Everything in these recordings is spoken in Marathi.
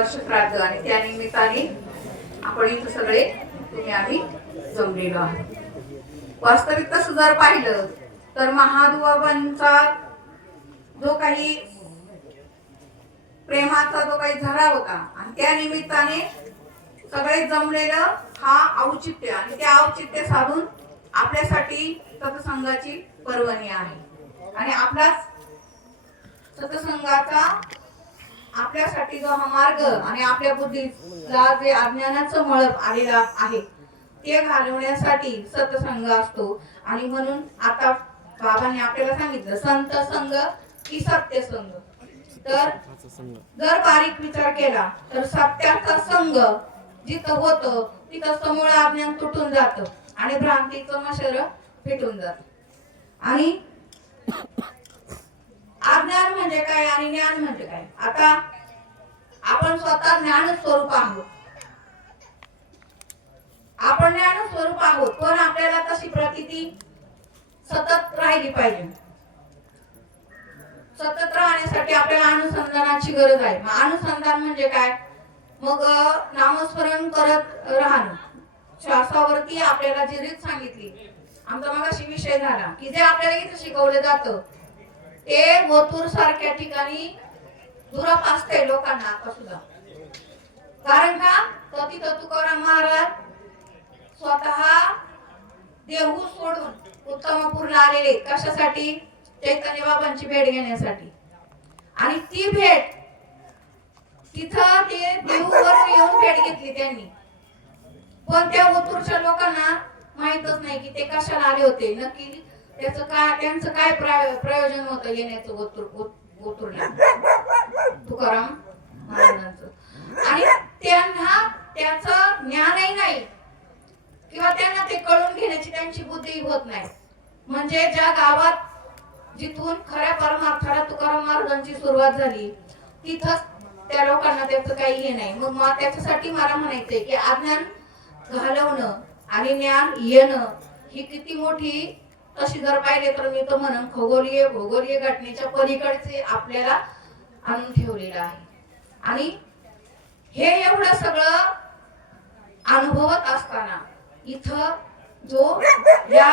वर्ष श्राद्ध आणि त्या निमित्ताने आपण इथं सगळे तुम्ही आम्ही जमलेलो आहोत. वास्तविक तसं जर पाहिलं तर महादुबाबांचा जो काही प्रेमाचा जो काही झरा होता आणि त्या निमित्ताने सगळे जमलेलं हा औचित्य आणि त्या औचित्य साधून आपल्यासाठी सतसंघाची पर्वणी आहे. आणि आपलाच सतसंगाचा आपल्यासाठी जो हा मार्ग आणि आपल्या बुद्धीला जे अज्ञानाचं मळप आलेला आहे ते घालवण्यासाठी सतसंग असतो. आणि म्हणून आता बाबांनी आपल्याला सांगितलं संत संघ की सत्य तर जर बारीक विचार केला तर सत्याचा संघ जिथं होतं तिथं समूळ अज्ञान तुटून जात आणि भ्रांतीचं मशर फिटून जात. आणि अज्ञान म्हणजे काय आणि ज्ञान म्हणजे काय? आता आपण स्वतः ज्ञान स्वरूप आहोत. आपण ज्ञान स्वरूप आहोत पण आपल्याला तशी प्रतिती सतत राहिली पाहिजे. सतत राहण्यासाठी आपल्याला अनुसंधानाची गरज आहे. मग अनुसंधान म्हणजे काय? मग नामस्मरण करत राहणं. श्वासावरती आपल्याला जी रीत सांगितली आमचा मगाशी विषय झाला की जे आपल्याला इथं शिकवलं जातं ते मोतूर सारख्या ठिकाणी दुराप असते लोकांना आता सुद्धा. कारण का? तर तिथं तुकाराम महाराज स्वतः देहू सोडून उत्तमपूरला आलेले. कशासाठी? चैतन्य बाबांची भेट घेण्यासाठी. आणि ती भेट तिथं ते देहूवर येऊन भेट घेतली त्यांनी. पण त्या ओतूरच्या लोकांना माहितच नाही की ते कशाला आले होते. नक्की त्याचं काय त्यांचं काय प्रयोजन होतं येण्याचं ओतूर तुकाराम महाराजांचं. आणि त्यांना त्याचं ज्ञानही नाही. किंवा त्यांना ते कळून घेण्याची त्यांची बुद्धी होत नाही. म्हणजे ज्या गावात जिथून खऱ्या परमार्थाला तुकाराम महाराजांची सुरुवात झाली तिथंच त्या लोकांना त्याचं काही हे नाही. मग त्याच्यासाठी मला म्हणायचंय की अज्ञान घालवणं आणि ज्ञान येणं ही किती मोठी तशी जर पाहिले तर मी तर म्हणून खगोलीय भूगोलीय घटनेच्या पलीकडचे आपल्याला आणून ठेवलेलं आहे. आणि हे एवढं सगळं अनुभवत असताना इथं जो या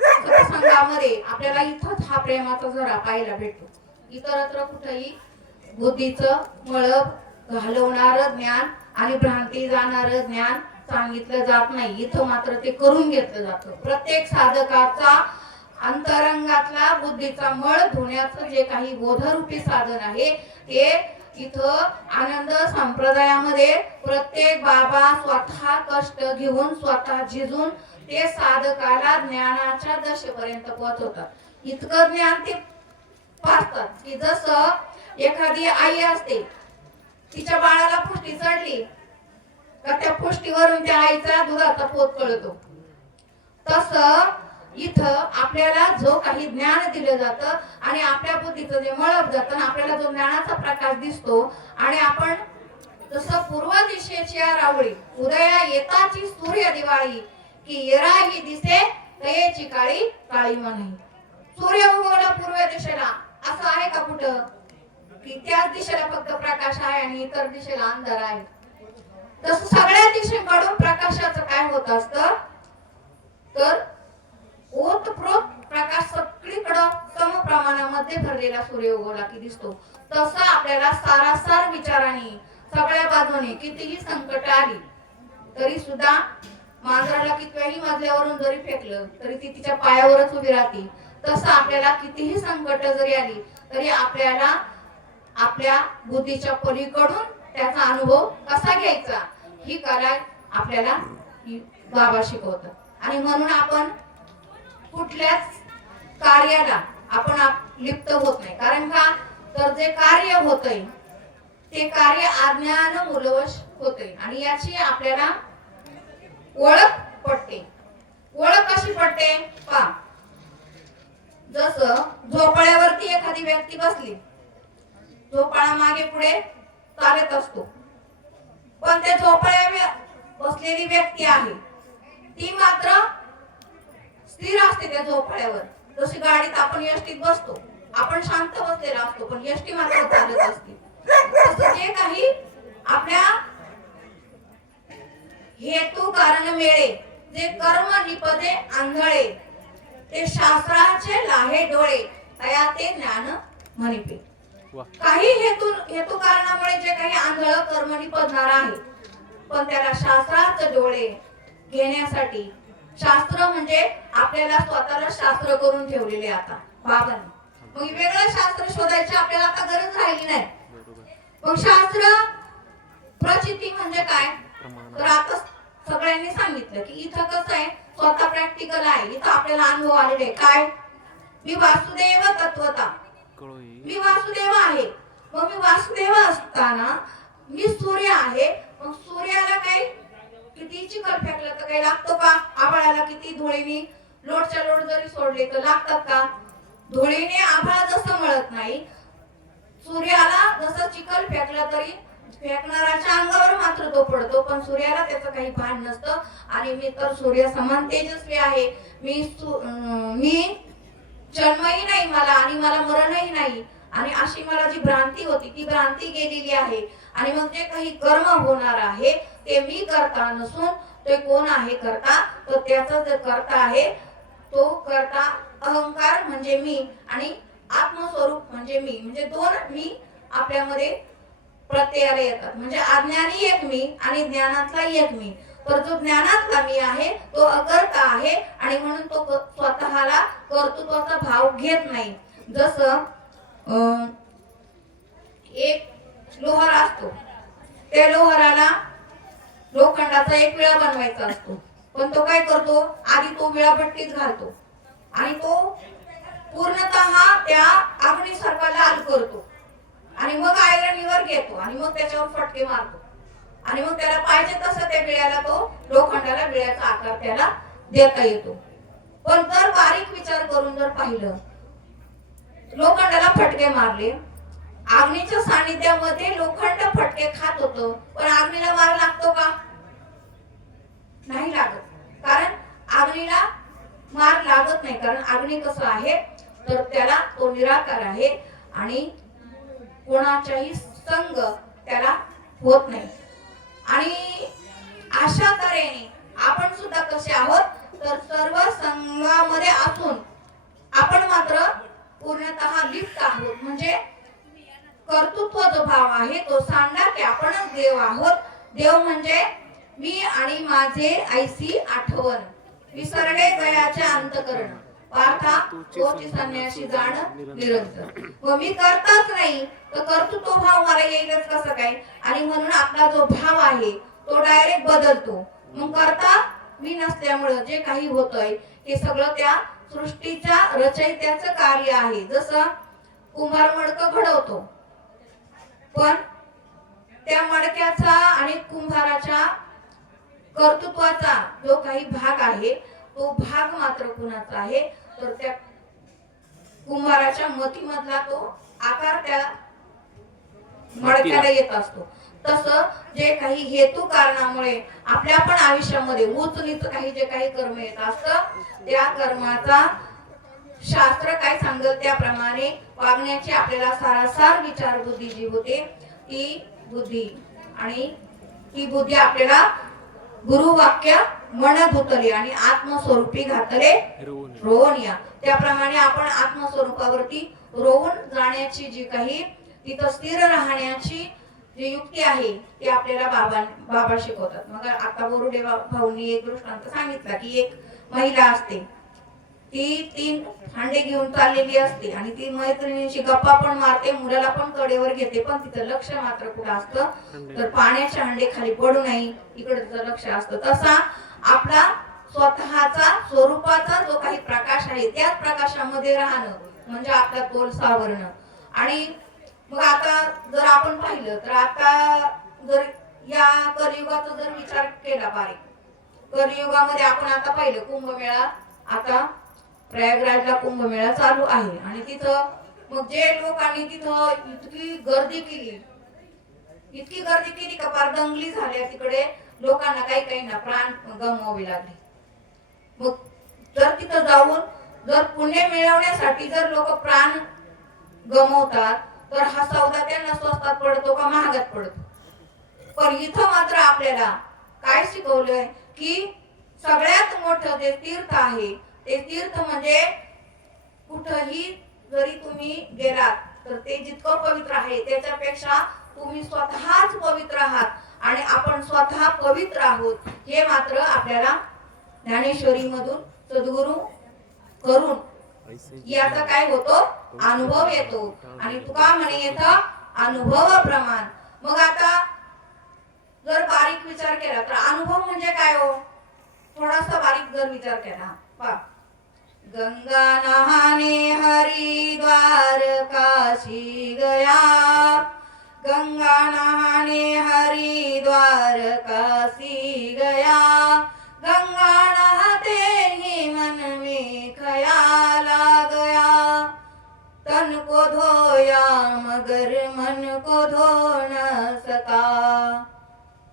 संघामध्ये आपल्याला इथंच हा प्रेमाचा झरा पाहायला भेटतो. इतरत्र कुठेही बुद्धीचं मळब घालवणार ज्ञान आणि भ्रांती जाणार ज्ञान सांगितलं जात नाही. इथं मात्र ते करून घेतलं जातं. प्रत्येक साधकाचा अंतरंगातला बुद्धीचा मळ धुण्याचं जे काही बोधरूपी साधन आहे ते इथं आनंद संप्रदायामध्ये प्रत्येक बाबा स्वतः कष्ट घेऊन स्वतः झिजून ते साधकाला ज्ञानाच्या दशेपर्यंत पोहोचवतात. इतकं ज्ञान ते पाहतात की जसं एखादी आई असते तिच्या बाळाला पुष्टी का त्या पुष्टीवरून त्या आईचा दुधाचा पोत कळतो. तस इथं आपल्याला जो काही ज्ञान दिलं जातं आणि आपल्या बुद्धीचं जे मळप जातं आणि आपल्याला जो ज्ञानाचा प्रकाश दिसतो आणि आपण जसं पूर्व दिशेची या रावळी उदया येताची सूर्य दिवाळी की येरा ही दिसे तयेची काळी काळी म्हणे. सूर्य उगवला पूर्व दिशेला असं आहे का कुठं? की त्याच दिशेला फक्त प्रकाश आहे आणि इतर दिशेला अंधार आहे. तसं सगळ्या दिशेकडून प्रकाशाचं काय होत असतं? तर ओतप्रोत प्रकाश सगळीकडं सम प्रमाणामध्ये भरलेला सूर्य उगवला की दिसतो. तसं आपल्याला सारासार विचाराने सगळ्या बाजूने कितीही संकट आली तरी सुद्धा मांजराला कितव्याही मजल्यावरून जरी फेकलं तरी ती तिच्या पायावरच उभी राहते. तसं आपल्याला कितीही संकट जरी आली तरी आपल्याला आपल्या बुद्धीच्या पलीकडून त्याचा अनुभव कसा घ्यायचा? ही कला आपल्याला बाबा शिकवतात. आणि म्हणून आपण कुठल्याच कार्याला आपण आप- लिप्त होत नाही. कारण का? तर जे कार्य होतंय ते कार्य अज्ञान मूलवश होते आणि याची आपल्याला ओळख पडते. ओळख कशी पडते? पा जसं झोपाळ्यावरती एखादी व्यक्ती बसली झोपाळा मागे पुढे चालत असतो. पण त्या झोपाळ्या बसलेली व्यक्ती आहे. ती मात्र स्थिर असते त्या झोपळ्यावर. जशी गाडीत आपण यष्टीत बसतो आपण शांत बसलेला असतो पण यष्टी मात्र चालत असते. जे काही आपल्या हेतू कारण वेळे जे कर्म निपदे आंधळे ते शास्त्राचे लाहे डोळे तया ते ज्ञान म्हणिपे काही हेतू हेतू कारणामुळे जे काही आंधळ कर्मणी पडणार आहे पण त्याला शास्त्राचे डोळे घेण्यासाठी शास्त्र म्हणजे आपल्याला स्वतःला शास्त्र करून ठेवलेले आता. बाबांनी. मग वेगळं शास्त्र शोधायची आपल्याला आता गरज राहिली नाही. मग शास्त्र प्रचिती म्हणजे काय? तर आता सगळ्यांनी सांगितलं की इथं कसं आहे? स्वतः प्रॅक्टिकल आहे. इथं आपल्याला अनुभव आलेले आहे. काय? मी वासुदेव तत्वता. मी वासुदेव आहे. मग मी वासुदेव असताना मी सूर्य आहे. मग सूर्याला काही किती चिखल फेकलं तर काही लागतो का? आभाळाला किती धुळीने? लोटच्या लोट जरी सोडले तर लागतात का? धुळीने आभाळ जसं मळत नाही सूर्याला जसं चिखल फेकलं तरी फेकणाऱ्याच्या अंगावर मात्र तो पडतो पण सूर्याला त्याचं काही भान नसतं. आणि मी तर सूर्य समान तेजस्वी आहे. मी मी जन्मही नाही मला आणि मला मरणही नाही. आणि अशी मला जी भ्रांती होती ती भ्रांती गेलेली आहे. आणि मग जे काही कर्म होणार आहे ते मी करता नसून ते कोण आहे करता? तो त्याचा जे करता आहे तो करता अहंकार म्हणजे मी आणि आत्मस्वरूप म्हणजे मी. म्हणजे दोन मी आपल्यामध्ये प्रत्ययाला येतात. म्हणजे अज्ञानी एक मी आणि ज्ञानातला एक मी. तर जो ज्ञानात कमी आहे तो अकर्ता आहे आणि म्हणून तो स्वतःला कर्तृत्वाचा भाव घेत नाही. जसं अं, एक लोहार असतो. त्या लोहाराला लोखंडाचा एक विळा बनवायचा असतो. पण तो काय करतो? आधी तो विळा भट्टीत घालतो. आणि तो पूर्णत त्या अग्नीसारखा लाल करतो. आणि मग आयरणीवर घेतो. आणि मग त्याच्यावर फटके मारतो. आणि मग त्याला पाहिजे तसं त्या बिळ्याला तो लोखंडाला बिळ्याचा आकार त्याला देता येतो. पण जर बारीक विचार करून जर पाहिलं लोखंडाला फटके मारले. आग्नीच्या सानिध्यामध्ये लोखंड फटके खात होत पण आग्नीला मार लागतो का? नाही लागत. कारण आग्नीला मार लागत नाही. कारण अग्नी कसं आहे? तर त्याला तो निराकार आहे आणि कोणाच्याही संग त्याला होत नाही. आणि अशा तऱ्हेने आपण सुद्धा कसे आहोत? तर सर्व संघामध्ये असून आपण मात्र पूर्णतः लिप्त आहोत. म्हणजे कर्तृत्व जो भाव आहे तो सांगणार की आपणच देव आहोत. देव म्हणजे मी आणि माझे आईसी आठवण. विसरणे गयाचे अंतकरण. पार्था तोची संन्याशी जाण निरंतर. व मी करताच नाही तर कर्तृत्व भाव मला येईलच कसं काय? आणि म्हणून आपला जो भाव आहे तो डायरेक्ट बदलतो. मग करता मी नसल्यामुळं जे काही होतंय हे सगळं त्या सृष्टीच्या रचयित्याचं कार्य आहे. जसं कुंभार मडकं घडवतो पण त्या मडक्याचा आणि कुंभाराच्या कर्तृत्वाचा जो काही भाग आहे तो भाग मात्र कुणाचा आहे? तर त्या कुंभाराच्या मतीमधला तो आकार त्या मडक्याला येत असतो. तस जे काही हेतू कारणामुळे आपल्या पण आयुष्यामध्ये उच नीच काही जे काही कर्म येत असत त्या कर्माचा शास्त्र काय सांगेल? त्याप्रमाणे वागण्याची आपल्याला सारासार विचार बुद्धी जी होते ती बुद्धी. आणि ती बुद्धी आपल्याला गुरुवाक्य मन धुतले आणि आत्मस्वरूपी घातले रोवण. या त्याप्रमाणे आपण आत्मस्वरूपावरती रोवून जाण्याची जी काही तिथं स्थिर राहण्याची जी युक्ती आहे ती आपल्याला बाबा बाबा शिकवतात. मग आता बोरुडे भाऊंनी एक दृष्टांत सांगितला की एक महिला असते ती तीन हांडे घेऊन चाललेली असते आणि ती मैत्रिणींशी गप्पा पण मारते मुलाला पण कडेवर घेते पण तिचं लक्ष मात्र कुठं असतं? तर पाण्याच्या हंडे खाली पडू नये इकडे तिचं लक्ष असतं तसा आपला स्वतःचा स्वरूपाचा जो काही प्रकाश आहे त्याच प्रकाशामध्ये राहणं म्हणजे आपला तोल सावरणं. आणि मग आता जर आपण पाहिलं तर आता जर या कलियुगाचा जर विचार केला बारीक कलियुगामध्ये आपण आता पाहिलं कुंभमेळा आता प्रयागराजला कुंभमेळा चालू आहे. आणि तिथं मग जे लोकांनी तिथं इतकी गर्दी केली इतकी गर्दी केली का फार दंगली झाल्या तिकडे. लोकांना काही काही ना प्राण गमवावे लागले. मग जर तिथं जाऊन जर पुण्य मिळवण्यासाठी जर लोक प्राण गमवतात तर हा सौदा त्यांना स्वस्तात पडतो का महागात पडतो? पण इथं मात्र आपल्याला काय शिकवलंय की सगळ्यात मोठं जे तीर्थ आहे ते तीर्थ म्हणजे कुठंही जरी तुम्ही गेलात तर ते जितकं पवित्र आहे त्याच्यापेक्षा तुम्ही स्वतःच पवित्र आहात. आणि आपण स्वतः पवित्र आहोत. हे मात्र आपल्याला ज्ञानेश्वरी मधून सद्गुरू करून याचा काय होतो? अनुभव येतो. आणि तुका म्हणे येत अनुभव प्रमाण. मग आता जर बारीक विचार केला तर अनुभव म्हणजे काय हो? थोडासा बारीक जर विचार केला. पहा. गंगा नहाने हरिद्वार काशी गया. गंगा नहाने हरिद्वार काशी गया गंगा नहाते ही मन में खयाल आ गया तन को धोया मगर मन को धो न सका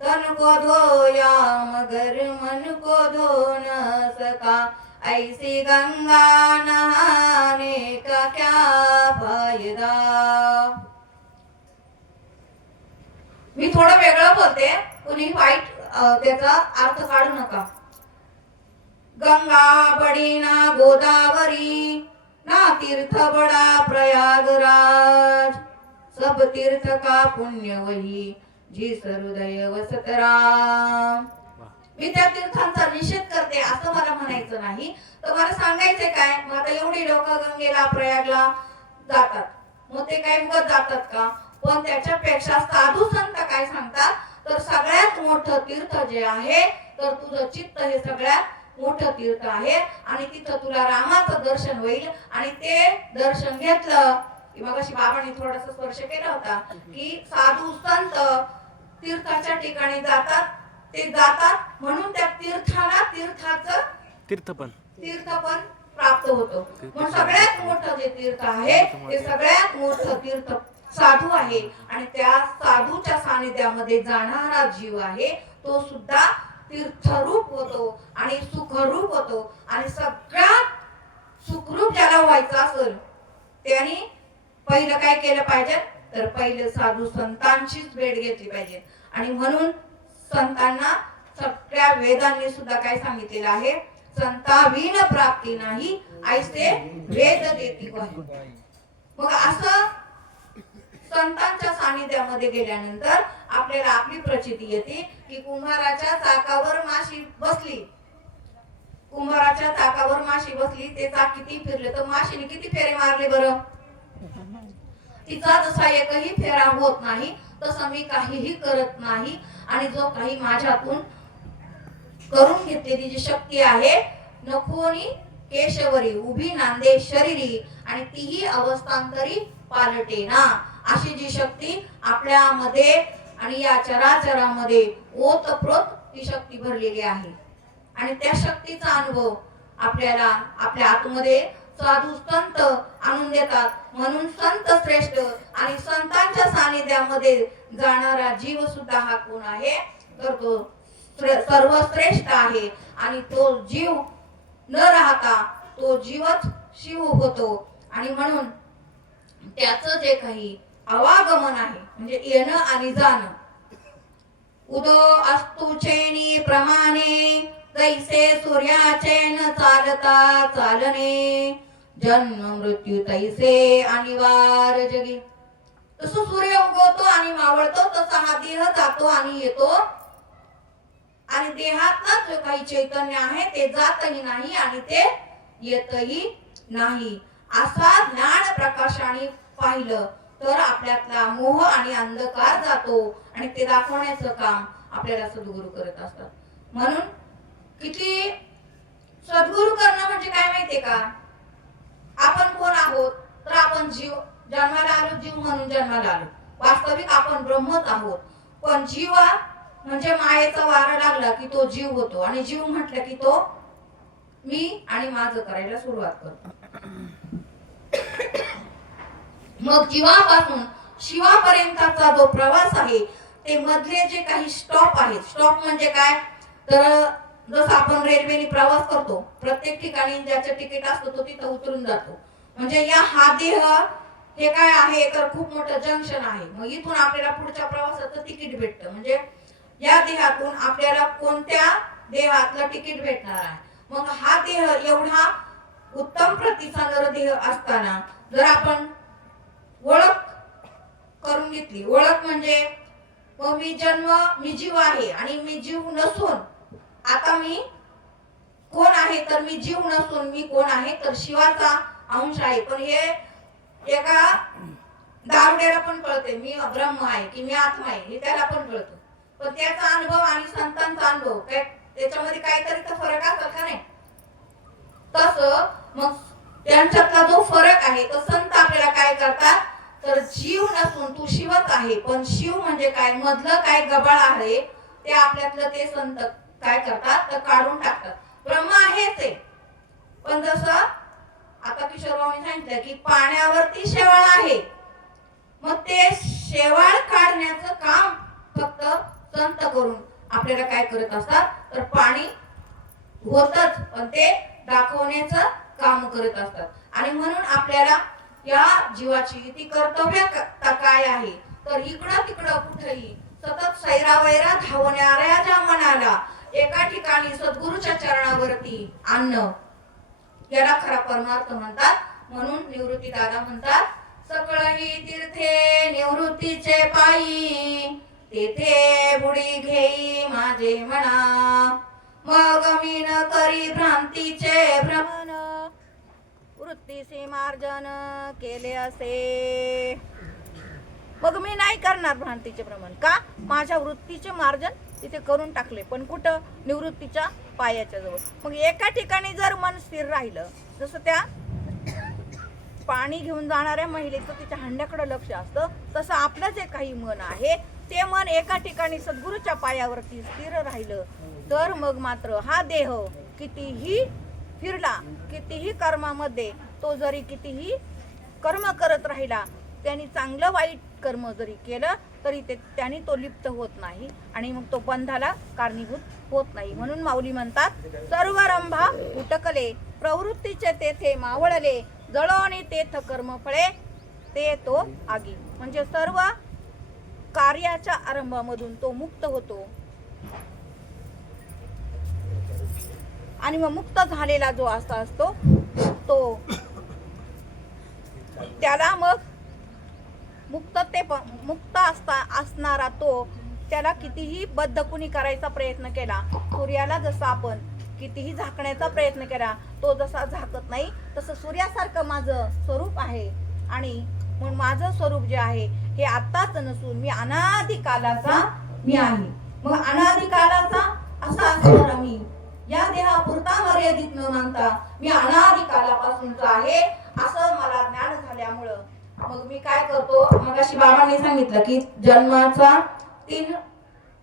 तन को धोया मगर मन को धो न सका ऐसी गंगा नहाने का क्या फायदा? मी थोडं वेगळं बोलते. कुणी वाईट त्याचा अर्थ काढू नका. गंगा बडी ना गोदावरी ना तीर्थ बडा प्रयागराज. सब तीर्थ का पुण्य वही जी सहृदय वसत राम. मी त्या तीर्थांचा निषेध करते असं मला म्हणायचं नाही. तर मला सांगायचं काय? मग आता एवढी लोक गंगेला प्रयागला जातात. मग ते काय मग जातात का? पण त्याच्यापेक्षा साधू संत काय सांगतात? तर सगळ्यात मोठं तीर्थ जे आहे तर तुझं चित्त हे सगळ्यात मोठं तीर्थ आहे. आणि तिथं तुला रामाचं दर्शन होईल. आणि ते दर्शन घेतलं मग अशी बाबांनी थोडासा स्पर्श केला होता की साधू संत तीर्थाच्या ठिकाणी जातात. ते जातात म्हणून त्या तीर्थाला तीर्थाचं तीर्थपण तीर्थ पण प्राप्त होतो. मग सगळ्यात मोठं जे तीर्थ आहे ते सगळ्यात मोठं तीर्थ साधू आहे. आणि त्या साधूच्या सानिध्यामध्ये जाणारा जीव आहे तो सुद्धा तीर्थरूप होतो आणि सुखरूप होतो. आणि सगळ्यात सुखरूप ज्याला व्हायचं असेल त्यांनी पहिलं काय केलं पाहिजे? तर पहिले साधू संतांचीच भेट घेतली पाहिजे. आणि म्हणून संतांना सगळ्या वेदांनी सुद्धा काय सांगितलेलं आहे? संताविन प्राप्ती नाही ऐसे वेद देती मग असं संतांच्या सानिध्यामध्ये गेल्यानंतर आपल्याला आपली प्रचिती येते की कुंभाराच्या चाकावर माशी बसली. कुंभाराच्या चाकावर माशी बसली ते चाक किती फिरले? तर माशीने किती फेरे मारले बरं? तिचा जसा एकही फेरा होत नाही तसं मी काहीही करत नाही. आणि जो काही माझ्यातून करून घेतलेली जी शक्ती आहे नखोनी केशवरी उभी नांदे शरीरी आणि तीही अवस्थांतरी पालटे ना अशी जी शक्ती आपल्यामध्ये आणि या चराचरामध्ये ओतप्रोत ती शक्ती भरलेली आहे. आणि त्या शक्तीचा अनुभव आपल्याला आपल्या आतमध्ये साधू संत आणून देतात. म्हणून संत श्रेष्ठ आणि संतांच्या सानिध्यामध्ये जाणारा जीव सुद्धा हा कोण आहे? तर तो सर्व सर्वश्रेष्ठ आहे. आणि तो जीव न राहता तो जीवच शिव होतो. आणि म्हणून त्याचं जे काही आवागमन आहे म्हणजे येणं आणि जाणं. उदो अस्तु चेनी प्रमाणे तैसे सूर्याचे न चालता चालणे जन्म मृत्यू तैसे अनिवार्य जगी. तसं सूर्य उगवतो आणि मावळतो तसा हा देह जातो आणि येतो. आणि देहातच जो काही चैतन्य आहे ते जातही नाही आणि ते येतही नाही. असा ज्ञान प्रकाशाने पाहिलं. तर आपल्यातला मोह आणि अंधकार जातो आणि ते दाखवण्याचं काम आपल्याला सद्गुरू करत असतात. म्हणून किती सद्गुरू करणं म्हणजे काय माहितीये का? आपण कोण आहोत तर आपण जीव जन्माला आलो जीव म्हणून जन्माला आलो. वास्तविक आपण ब्रह्मच आहोत. पण जीवा म्हणजे मायेचा वारा लागला की तो जीव होतो. आणि जीव म्हटलं की तो मी आणि माझं करायला सुरुवात करतो. मग जीवापासून शिवापर्यंतचा जो प्रवास आहे ते मधले जे काही स्टॉप आहेत स्टॉप म्हणजे काय? तर जसं आपण रेल्वेने प्रवास करतो प्रत्येक ठिकाणी ज्याचं तिकीट असतं तो तिथं उतरून जातो. म्हणजे या हा देह हे काय आहे? तर खूप मोठं जंक्शन आहे. मग इथून आपल्याला पुढच्या प्रवासाचं तिकीट भेटतं. म्हणजे या देहातून आपल्याला कोणत्या देहातलं तिकीट भेटणार आहे? मग हा देह एवढा उत्तम प्रतीचा जर देह असताना जर आपण ओळख करून घेतली. ओळख म्हणजे मग मी जन्म मी जीव आहे आणि मी जीव नसून आता मी कोण आहे? तर मी जीव नसून मी कोण आहे? तर शिवाचा अंश आहे. पण हे एका दारुड्याला पण कळते मी ब्रह्म आहे की मी आत्मा आहे हे त्याला पण कळतो. पण त्याचा अनुभव आणि संतांचा अनुभव काय त्याच्यामध्ये काहीतरी तर फरक असेल का नाही? तस मग त्यांच्यातला जो फरक आहे तो संत आपल्याला काय करतात? तर जीव नसून तू शिवच आहे पण शिव म्हणजे काय? मधलं काय गबाळ आहे ते आपल्यातलं ते संत काय करतात? तर काढून टाकतात. ब्रह्म आहेच आहे पण जसं आता किशोरबाबूंनी सांगितलं की पाण्यावरती शेवाळ आहे. मग ते शेवाळ काढण्याचं काम फक्त संत करून आपल्याला काय करत असतात? तर पाणी होतच पण ते दाखवण्याचं काम करत असतात. आणि म्हणून आपल्याला या जीवाची ती कर्तव्य काय आहे? तर इकडं तिकडं कुठेही सतत सैरावैरा धावणाऱ्या ज्या मनाला एका ठिकाणी सद्गुरूच्या चरणावरती आणणं याला खरा परमार्थ म्हणतात. म्हणून निवृत्ती दादा म्हणतात सकळही तीर्थे निवृत्तीचे पायी तेथे बुडी घेई माझे म्हणा. मग मी न करी भ्रांतीचे भ्रमण. वृत्तीचे मार्जन केले असे. मग मी नाही करणार भ्रांतीचे भ्रमण का? माझ्या वृत्तीचे मार्जन तिथे करून टाकले पण कुठं? निवृत्तीच्या पायाच्या जवळ. मग एका ठिकाणी जर मन स्थिर राहिलं जसं त्या पाणी घेऊन जाणाऱ्या महिलेचं तिच्या हंड्याकडं लक्ष असतं तसं आपलं जे काही मन आहे ते मन एका ठिकाणी सद्गुरूच्या पायावरती स्थिर राहिलं तर मग मात्र हा देह कितीही फिरला कितीही कर्मामध्ये तो जरी कितीही कर्म करत राहिला त्यांनी चांगलं वाईट कर्म जरी केलं तरी ते त्यांनी तो लिप्त होत नाही आणि मग तो बंधाला कारणीभूत होत नाही. म्हणून माऊली म्हणतात सर्व रंभा उटकले प्रवृत्तीचे तेथे मावळले जळवणी तेथ कर्म फळे ते तो आगी. म्हणजे सर्व कार्याच्या आरंभामधून तो मुक्त होतो. आणि मग मुक्त झालेला जो असा असतो तो त्याला मग मुक्त ते मुक्त असता असणारा तो त्याला कितीही बद्धकुनी करायचा प्रयत्न केला सूर्याला जसं आपण कितीही झाकण्याचा प्रयत्न केला तो जसा झाकत नाही तसं सूर्यासारखं माझं स्वरूप आहे. आणि म्हणून माझं स्वरूप जे आहे हे आत्ताच नसून मी अनादिकालाचा मी आहे. मग अनादिकालाचा असा असणारा मी या देहापुरता मर्यादित न मानता मी अनादी कालापासूनच आहे असं मला ज्ञान झाल्यामुळं. मग मी काय करतो? मग अशी बाबांनी सांगितलं की जन्माचा तीन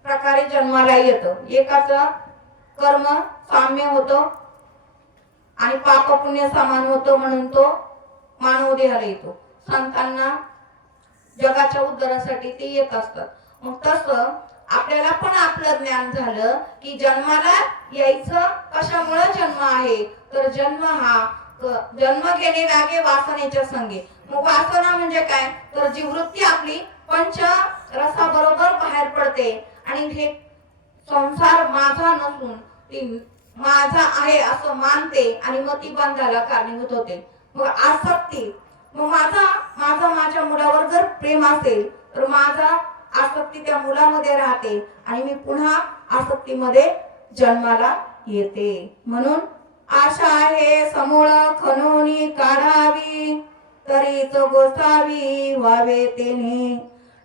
प्रकारे जन्माला येतो. एकाच कर्म साम्य होतो आणि पाप पुण्य समान होतो म्हणून तो मानव देहाला येतो. संतांना जगाच्या उद्धारासाठी ते येत असतात. मग तसं आपल्याला पण आपलं ज्ञान झालं की जन्माला यायचं कशामुळे जन्म आहे? तर जन्म हा जन्म घेणे लागे वासनेच्या संगे. मग वासना म्हणजे काय? तर जी वृत्ती आपली पंच रसाबरोबर बाहेर पडते आणि हे संसार माझा नसून ती माझा आहे असं मानते आणि मग ती बंधाला कारणीभूत होते. मग आसक्ती. मग माझा माझा माझ्या मुलावर जर प्रेम असेल तर माझा आसक्ती त्या मुलामध्ये राहते आणि मी पुन्हा आसक्तीमध्ये जन्माला येते. म्हणून आशा आहे समूळ खनोनी काढावी तरी तो गोसावी व्हावे तेने.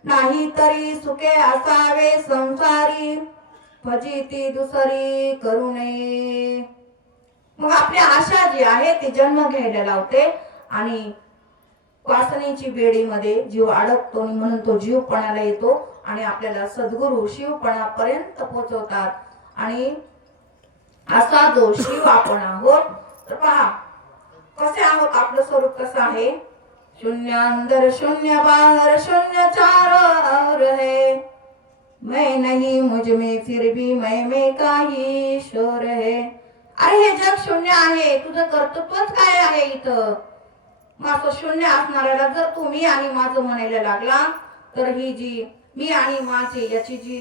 नाही तरी सुखे असावे संसारी फजिती दुसरी करू नये. मग आपली आशा जी आहे ती जन्म घ्यायला लावते आणि वासनेची बेडीमध्ये जीव अडकतो आणि म्हणून तो जीवपणाला येतो आणि आपल्याला सद्गुरू शिवपणापर्यंत पोहोचवतात. आणि असा जो शिव आपण आहोत तर पहा कसे आहोत आपलं स्वरूप कसं आहे? शून्य अंदर शून्य बाहर शून्य चार है. मैं नहीं मुझ में फिर भी मैं में का ही शोर है. अरे हे जग शून्य आहे. तुझं कर्तृत्वच काय आहे इथं? माझं शून्य असणाऱ्याला जर तुम्ही आणि माझं म्हणायला लागला तर ही जी मी आणि माझे याची जी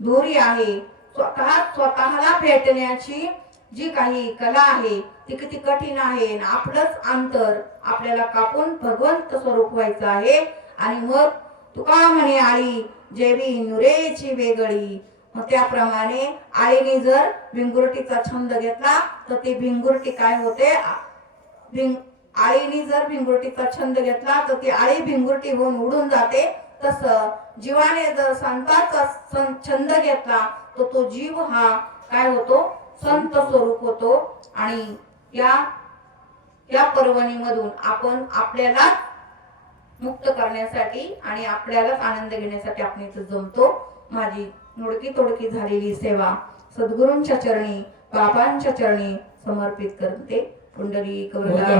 दोरी आहे स्वतः स्वतःला भेटण्याची जी काही कला आहे ती किती कठीण आहे आणि आपलंच अंतर आपल्याला कापून भगवंत स्वरूप व्हायचं आहे. आणि मग तुका म्हणे आळी जेवी नुरेची वेगळी. मग त्याप्रमाणे आळीने जर भिंगुरटीचा छंद घेतला तर ती भिंगुरटी काय होते? भिंग आळीने जर भिंगुरटीचा छंद घेतला तर ती आळी भिंगुरटी होऊन उडून जाते. तस जीवाने जर संताचा छंद घेतला तर तो जीव हा काय होतो? संत स्वरूप होतो. आणि या या पर्वणीमधून आपण आपल्याला मुक्त करण्यासाठी आणि आपल्यालाच आनंद घेण्यासाठी आपण इथं जमतो. माझी मुडकी तोडकी झालेली सेवा सद्गुरूंच्या चरणी बाबांच्या चरणी समर्पित करते. पुंडलिक वरदा